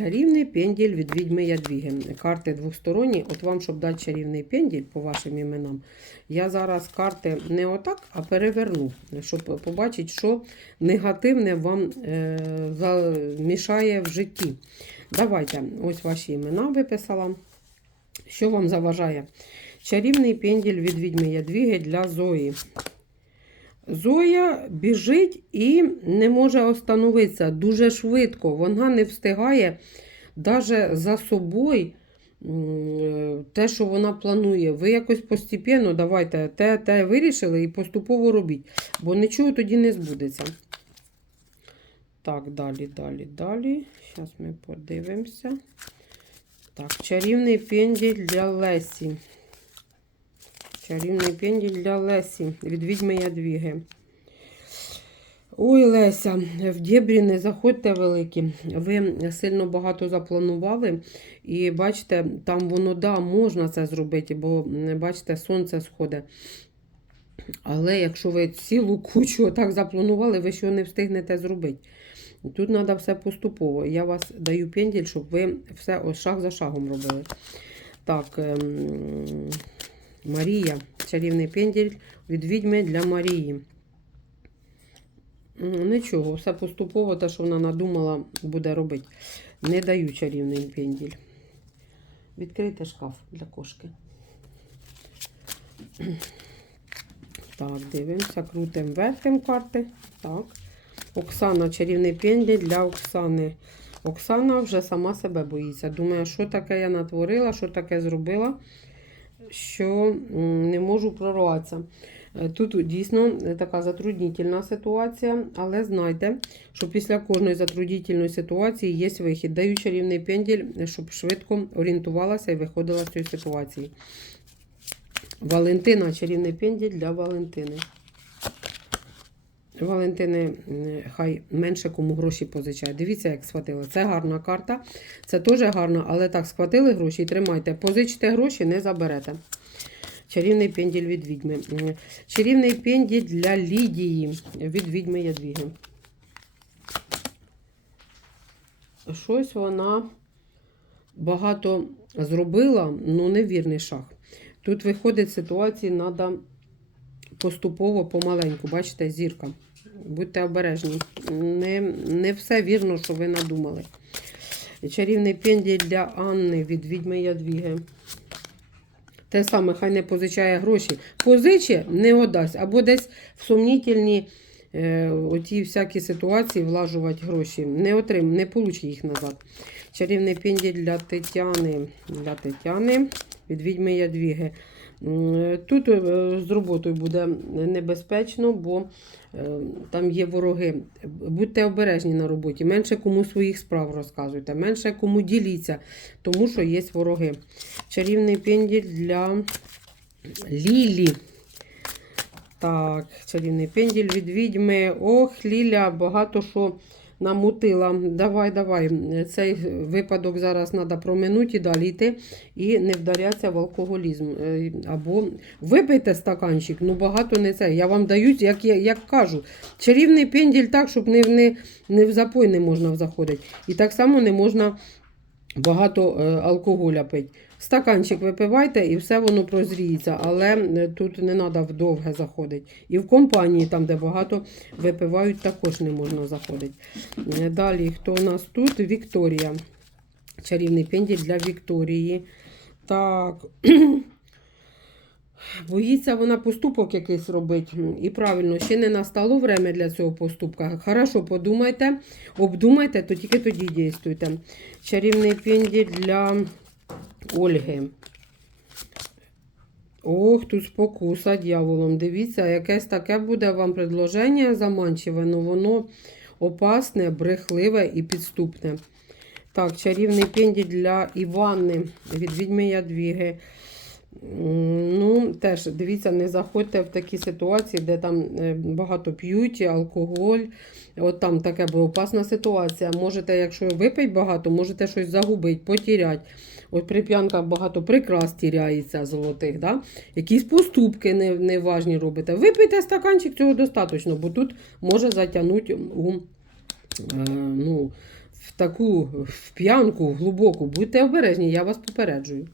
Чарівний пенділь від відьми Ядвіги. Карти двосторонні. От вам, щоб дати чарівний пенділь по вашим іменам, я зараз карти не отак, а переверну, щоб побачити, що негативне вам е, замішає в житті. Давайте, ось ваші імена виписала. Що вам заважає? Чарівний пенділь від відьми Ядвіги для Зої. Зоя біжить і не може остановитися дуже швидко. Вона не встигає навіть за собою те, що вона планує. Ви якось постепенно давайте те, те вирішили і поступово робіть, бо нічого тоді не збудеться. Так, далі, далі, далі. Зараз ми подивимося. Так, чарівний пенділь для Лесі. Чарівний пенділь для Лесі від відьми Ядвіги. Ой, Леся, в дєбрі не заходьте великі. Ви сильно багато запланували. І бачите, там воно да, можна це зробити, бо бачите, сонце сходить. Але якщо ви цілу кучу так запланували, ви що не встигнете зробити. Тут треба все поступово. Я вас даю пенділь, щоб ви все шаг за шагом робили. Так, ем, Марія, чарівний пенділь від відьми для Марії. Нічого, все поступово, те, що вона надумала, буде робити. Не даю чарівний пенділь. Відкрийте шкаф для кошки. Так, дивимося, крутим вертим карти. Так. Оксана, чарівний пенділь для Оксани. Оксана вже сама себе боїться. Думає, що таке я натворила, що таке зробила, що не можу прорватися. Е, Тут дійсно така затруднительна ситуація, але знайте, що після кожної затруднительної ситуації є вихід. Даю чарівний пенділь, щоб швидко орієнтувалася і виходила з цієї ситуації. Валентина, чарівний пенділь для Валентини. Валентини, хай менше кому гроші позичає. Дивіться, як схватила. Це гарна карта. Це теж гарна, але так, схватили гроші і тримайте. Позичте гроші, не заберете. Чарівний пенділь від відьми. Чарівний пенділь для Лідії від відьми Ядвіги. Щось вона багато зробила, ну невірний шаг. Тут виходить ситуації, треба поступово помаленьку. Бачите, зірка. Будьте обережні. Не, не все вірно, що ви надумали. Чарівний пенділь для Анни від відьми Ядвіги. Те саме, хай не позичає гроші. Позиче, не отдасть. Або десь в сумнітельні е, оті всякі ситуації влажувати гроші. Не отрим, не получить їх назад. Чарівний пенділь для Тетяни. Для Тетяни від відьми Ядвіги. Тут е, з роботою буде небезпечно, бо е, там є вороги. Будьте обережні на роботі. Менше кому своїх справ розказуйте, менше кому діліться, тому що є вороги. Чарівний пенділь для Лілі. Так, чарівний пенділь від відьми. Ох, Ліля, багато що намутила. Давай, давай. Цей випадок зараз треба проминути і далі йти і не вдарятися в алкоголізм. Е, Або випийте стаканчик, ну багато не це. Я вам даю, як, як кажу, чарівний пенділь так, щоб не, не, не в запой не можна заходити. І так само не можна багато е, алкоголя пить. Стаканчик випивайте і все воно прозріється, але е, тут не треба вдовге заходити. І в компанії, там, де багато випивають, також не можна заходити. Е, Далі, хто у нас тут? Вікторія. Чарівний пенділь для Вікторії. Так. Боїться вона поступок якийсь робить. І правильно, ще не настало время для цього поступка. Хорошо, подумайте, обдумайте, то тільки тоді дійствуйте. Чарівний пенділь для Ольги. Ох, тут спокуса дьяволом. Дивіться, якесь таке буде вам предложення заманчиве, ну воно опасне, брехливе і підступне. Так, чарівний пенділь для Івани від відьми Ядвіги. Теж дивіться, не заходьте в такі ситуації, де там е, багато п'ють, алкоголь. От там таке бо опасна ситуація. Можете, якщо випить багато, можете щось загубити, потіряти. От при п'янках багато прикрас тіряється золотих. Да? Якісь поступки неважні робите. Випийте стаканчик, цього достатньо, бо тут може затягнути у, е, ну, в таку в п'янку в глибоку. Будьте обережні, я вас попереджую.